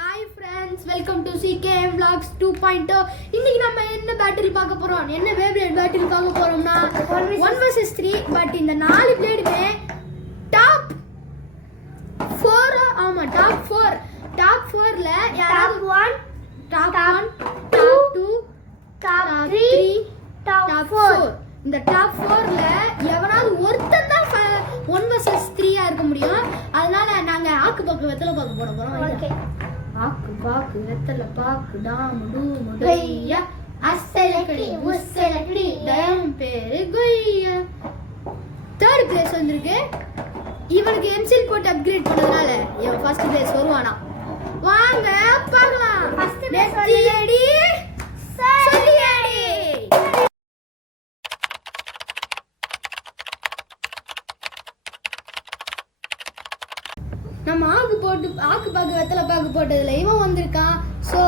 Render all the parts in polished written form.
Hi friends, welcome to CKM Vlogs 2.0. இன்னைக்கு நம்ம என்ன பேட்டில் பார்க்க போறோம்? என்ன வேவ்லேட் பேட்டில் பார்க்க போறோம்னா 1 vs 3. பட் இந்த நாலு பிளேடுமே டாப் 4. ஆமா, டாப் 4. டாப் 4ல யாராவது டாப் 1, டாப் 2, டாப் 3, டாப் 4. இந்த டாப் 4ல எவனாவது ஒருத்தன் தான் 1 vs 3 இருக்க முடியும். அதனால நாங்க ஆக்கு பாக்கு வெத்தல பார்க்க போறோம். ஓகே. ஆக்கு பாக்கு வெத்தல பாக்கு டாம் டூம் கையா அஸ்ஸலக்கடி உஸ்ஸலக்கடி டயம் பேரு கையா. தேர்ட் பிளேஸ் வந்திருக்கு. இவனுக்கு எம்சில் போட்டு அப்கிரேட் பண்ணதுனால இவன் ஃபர்ஸ்ட் பிளேஸ் வருவானா? வாங்க பார்க்கலாம். ஃபர்ஸ்ட் பிளேஸ் சொல்லியடி சொல்லியடி. நம்ம ஆக்கு பாக்கு வெத்தலை பாக்கு போட்டதுல இவன் வந்திருக்கான். ஸோ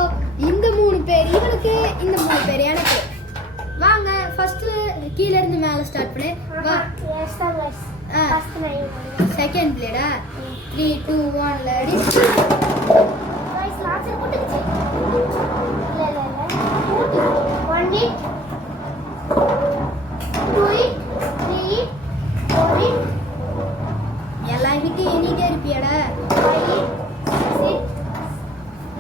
இந்த 3 பேர் இவனுக்கு, இந்த 3 பேர் எனக்கு. வாங்க ஃபர்ஸ்ட்ல கீழ இருந்து மேல ஸ்டார்ட் பண்ணு. வா. செகண்ட் பிளேடா 3 2 1 லடி. गाइस லாஸ்ட் போட்டுச்சு. இல்ல 1 it 2 it 3 4 it எல்லாம் கிட்ட எண்ணிட்டே இருப்பியடா.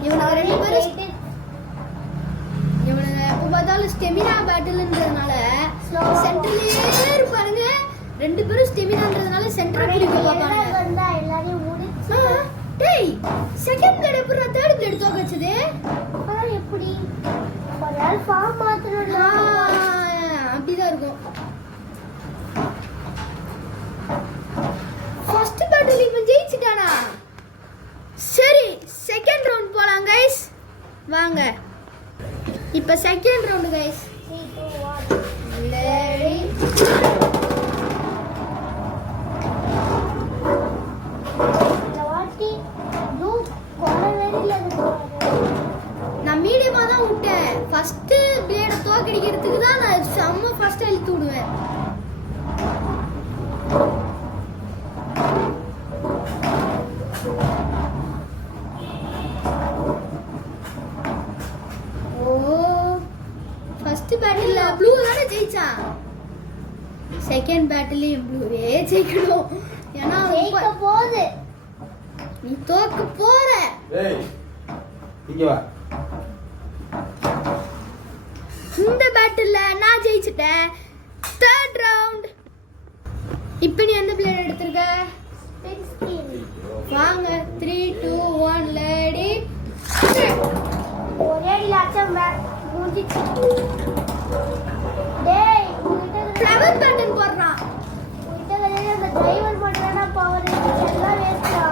இவனுக்கு 2 பேரும் இவனுங்க எப்போ பார்த்தாலும் ஸ்டெமினா பேட்டில்ன்றதுனால சென்டர்லயே இருப்பானுங்க. 2 பேரும் ஸ்டெமினான்றதுனால சென்டர் பிடிக்க பார்ப்பானுங்க. எல்லாரையும் முடிச்சு டேய் செகண்ட் பிளேட் அப்புறம் தேர்ட் பிளேட் தோக்கச்சது. அதான் எப்படி ஒரு ஃபார்ம் மாத்தறடா. அப்படிதான் இருக்கும். ஃபர்ஸ்ட் பேட்டில் இவன் ஜெயிச்சிட்டானா? சரி, செகண்ட் ரவுண்ட் போலாம் गाइस. வாங்க. இப்போ செகண்ட் ரவுண்ட் गाइस. 3 2 1 ரெடி. லவாட்டி ப்ளூ கோரவேரில இருக்கு. நான் மீடியமா தான் விட்டேன். ஃபர்ஸ்ட் பிளேட தோக்கடிக்கிறதுக்கு தான் நான் செம்ம ஃபர்ஸ்ட் அழுத்தி விடுவேன். பேட்டில்ல ப்ளூ தான ஜெயிச்சான். செகண்ட் பேட்டிலையும் ப்ளூவே ஜெயிக்கணும். ஏன்னா ஜெயிக்க போகுது. நீ தோக்க போற. ஏய் இங்க வா. இந்த பேட்டில்ல நான் ஜெயிச்சிட்டேன். Third round. இப்போ நீ எந்த பிளேயர் எடுத்துருக்க? வாங்க 3 2 1 லேடி. ஒரே லாச்சம் முடிஞ்சிச்சு. டேய் ஃப்ளவர் பேட்டர்ன் போடுறான். உயிட்டல அந்த டிரைவர் மட்டும்தான பவர் இருக்கு. எல்லாம் வேஸ்டா.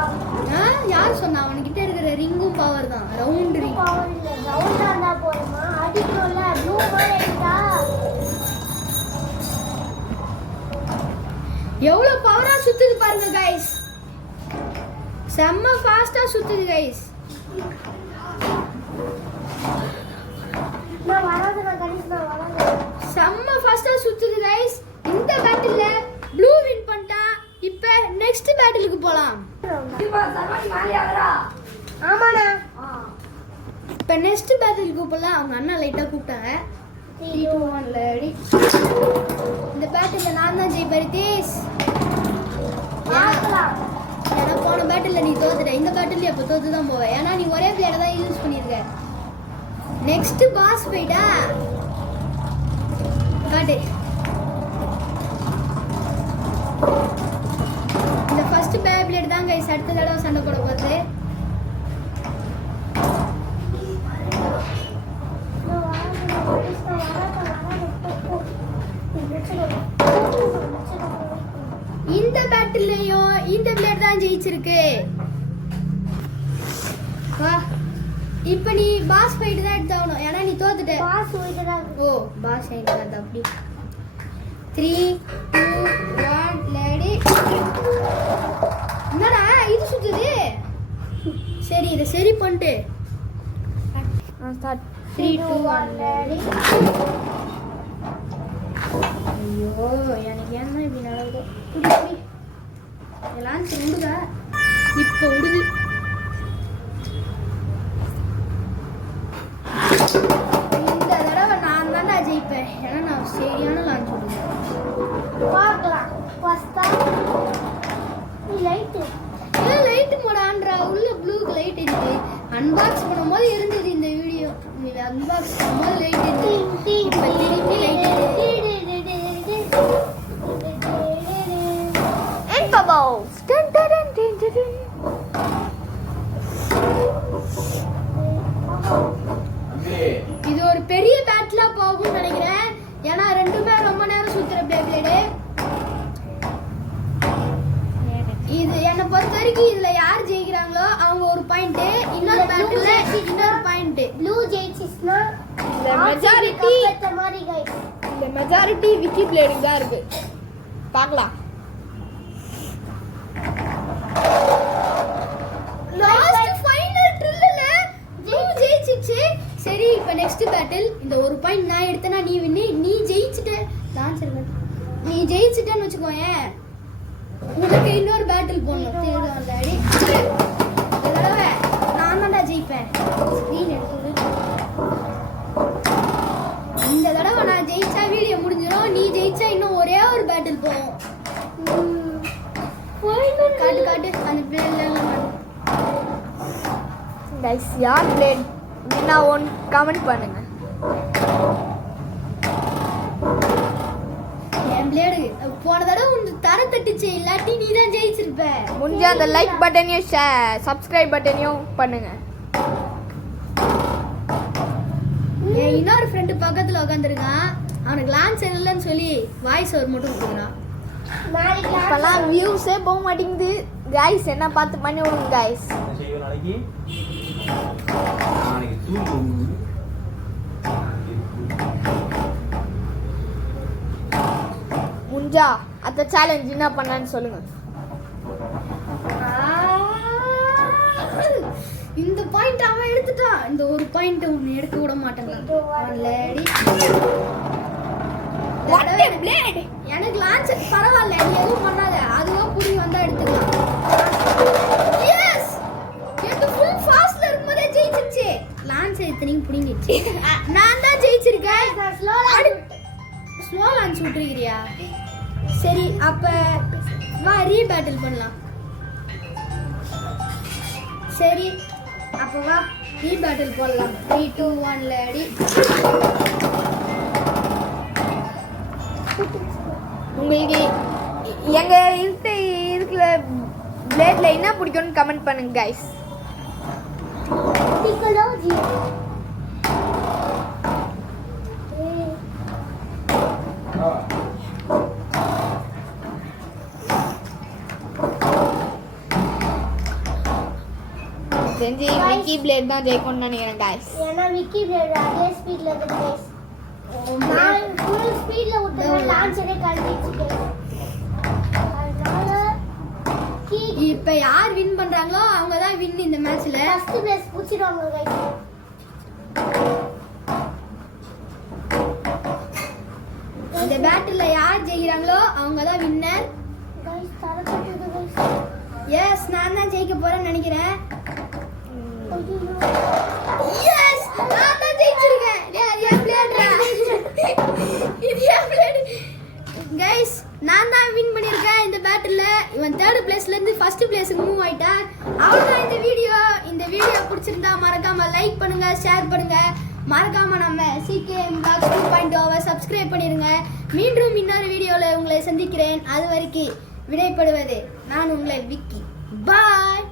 யார் சொன்னா? அவன் கிட்ட இருக்கிற ரிங்கும் பவர் தான். ரவுண்ட் ரிங் பவர் இல்ல. ரவுண்டா இருந்தா போறமா அடிக்கும்ல. ப்ளூ மாதிரி எடுத்தா எவ்வளவு பவரா சுத்துது பாருங்க गाइस. செம்ம ஃபாஸ்டா சுத்துது गाइस. செம்ம ஃபாஸ்டா சுத்துது गाइस. இந்த பேட்டில்ல ப்ளூ வின் பண்ணிட்டான். இப்போ நெக்ஸ்ட் பேட்டிலுக்கு போலாம். ஆமாண்ணா. இப்போ நெக்ஸ்ட் பேட்டிலுக்கு போலாம். அவங்க அண்ணா லைட்டா கூப்பிட்டாங்க. 3 2 1 லேடி. இந்த பேட்டில்ல நான் தான் ஜெயிப்பேன் தேஸ். ஏன்னா போன பேட்டில்ல நீ தோத்துட்ட. இந்த பேட்டில்ல எப்போ தோத்து தான் போவேன். ஏன்னா நீ ஒரே பிளேட தான் யூஸ் பண்ணியிருக்க. நெக்ஸ்ட் பாஸ் ஃபைட்டா காட்டு. இந்த ஃபர்ஸ்ட் பேப்ளேட் தான் गाइस அடுத்த தடவை சண்டை போட போகுது. இந்த பேட்டில்லையும் இந்த பிளேட் தான் ஜெயிச்சிருக்கு. வா. இப்போ நீ பாஸ் ஃபைட் தான் எடுத்தாகணும். ஏன்னா நீ தோத்துட்ட. பாஸ் ஃபைட் தான். ஓ பாஸ் ஃபைட் தான். அப்படி 3 2 1 லேடி. என்னடா இது சுத்துது? சரி இத சரி பண்ணிட்டு ஸ்டார்ட். 3 2 1 லேடி. ஐயோ எனக்கு என்ன இப்படி நடக்குது? புடி எல்லாம் திரும்புதா. இப்போ விடுது. இந்த தடவை நான் தான்டா ஜெயிப்பேன். ஏன்னா நான் சரியான லான்ச் விடுவேன். பார்க்கலாம் ஃபர்ஸ்ட் லைட் ஏன் லைட் போடான்றா? உள்ள ப்ளூக்கு லைட் இருக்கு. அன்பாக்ஸ் பண்ணும்போது இருந்தது இந்த வீடியோ. நீ அன்பாக்ஸ் பண்ணும்போது லைட் இருக்கு. இப்ப திருப்பி லைட் இருக்கு. and bubbles dun dun dun dun dun, dun. தம்பி, இது ஒரு பெரிய பேட்டிலா போகும்னு நினைக்கிறேன். ஏன்னா ரெண்டுமே ரொம்ப நேரம் சுத்துற பிளேடு. இது என்னை பொறுத்த வரைக்கும் இதுல யார் ஜெயிக்கிறாங்களோ அவங்க ஒரு பாயிண்ட், இன்னொரு பேட்டில் இன்னொரு பாயிண்ட். ப்ளூ ஜெயிச்சிஸ்னா The majority இந்த மாதிரி गाइस இந்த மெஜாரிட்டி விக்கி பிளேடுக்கு தான் இருக்கு. பார்க்கலாம். லாஸ்ட் ஃபைனல் ட்ரில்ல ப்ளூ ஜெயிச்சிச்சு. சரி இப்போ நெக்ஸ்ட் பேட்டில். இந்த ஒரு பாயிண்ட் நான் எடுத்தேனா நீ வின்னு. நீ ஜெயிச்சிட்ட லான்சர் நீ ஜெயிச்சிட்டேன்னு வச்சுக்கோயேன், உனக்கு இன்னொரு பேட்டில் போடணும். தேடி தடவை நான் தான்டா ஜெயிப்பேன். ஸ்க்ரீன் எடுத்து இந்த தடவை நான் ஜெயிச்சா வீடியோ முடிஞ்சிடும். நீ ஜெயிச்சா இன்னும் ஒரே ஒரு பேட்டில் போகும். காட்டு காட்டு அந்த பிளேட்ல गाइस யார் பிளேட் வின்னா ஒன் கமெண்ட் பண்ணுங்க. என் பிளேடு போன தடவை உன் தர தட்டுச்சு. இல்லாட்டி நீ தான் ஜெயிச்சிருப்ப. முடிஞ்ச அந்த லைக் பட்டனையும் சப்ஸ்கிரைப் பட்டனையும் பண்ணுங்க. என் இன்னொரு ஃப்ரெண்டு பக்கத்துல உட்காந்துருக்கான். அவனுக்கு லான்ச் இல்லைன்னு சொல்லி வாய்ஸ் ஓவர் மட்டும் கொடுக்குறான். இப்பெல்லாம் வியூஸே போக மாட்டேங்குது गाइस. என்ன பார்த்து பண்ணி விடுங்க गाइस. என்ன செய்வோம் நாளைக்கு? நாளைக்கு தூங்கு. முடிஞ்சா அந்த சேலஞ்ச் என்ன பண்ணான்னு சொல்லுங்க. இந்த பாயிண்ட் அவன் எடுத்துட்டான். இந்த ஒரு பாயிண்ட் உன்னை எடுக்க விட மாட்டேன். ஆல்ரெடி எனக்கு லான்ச் பரவாயில்ல, நீ எதுவும் பண்ணாத. அதுவா புடி வந்தா எடுத்துக்கலாம். எஸ், எனக்கு ஃபுல் ஃபாஸ்ட்ல இருக்கும்போதே ஜெயிச்சிருச்சு. லான்ச் இத்தனையும் புடிங்கிடுச்சு. நான் தான் ஜெயிச்சிருக்கேன். Slow launch விட்டுருக்கிறியா? சரி அப்ப வா ரீ பேட்டில் பண்ணலாம். சரி அப்ப வா ரீ பேட்டில் போடலாம். 3 2 1 லேடி. உங்களுக்கு எங்க இருக்கிற பிளேட்ல என்ன பிடிக்கும்னு கமெண்ட் பண்ணுங்க गाइस. தெரிஞ்சு விக்கி பிளேட் தான் ஜெயிக்கும்னு நினைக்கிறேன் गाइस. ஏன்னா விக்கி பிளேட் அதே ஸ்பீட்ல இருக்கு गाइस. நான் ஃபுல் ஸ்பீட்ல விட்டா லான்ச்சரே கழட்டிச்சு. அதனால இப்ப யார் வின் பண்றாங்களோ அவங்க தான் வின் இந்த மேட்ச்ல. ஃபர்ஸ்ட் பிளேஸ் புடிச்சிடுவாங்க गाइस. இந்த பேட்டில்ல யார் ஜெயிக்கிறாங்களோ அவங்க தான் வின்னர். गाइस தரக்கட்டுது गाइस. எஸ், நான் தான் ஜெயிக்க போறேன்னு நினைக்கிறேன். ஐயோ எஸ், நான் தான் ஜெயிச்சிருக்கேன். ஏன் பிளேட்ரா? இது ஏன் பிளேட்? गाइस, நான் தான் வின் பண்ணிருக்கேன் இந்த பேட்டில்ல. இவன் 3rd பிளேஸ்ல இருந்து 1st பிளேஸ்க்கு மூவ் ஆயிட்டான். அவ்வளவுதான் இந்த வீடியோ பிடிச்சிருந்தா மறக்காம லைக் பண்ணுங்க, ஷேர் பண்ணுங்க. மறக்காம நம்ம CKM Vlogs 2.0 சப்ஸ்கிரைப் பண்ணிருங்க. மீண்டும் இன்னொரு வீடியோல உங்களை சந்திக்கிறேன். அது வரைக்கும் விடைபெறுவது நான் உங்களை விக்கி. பாய்.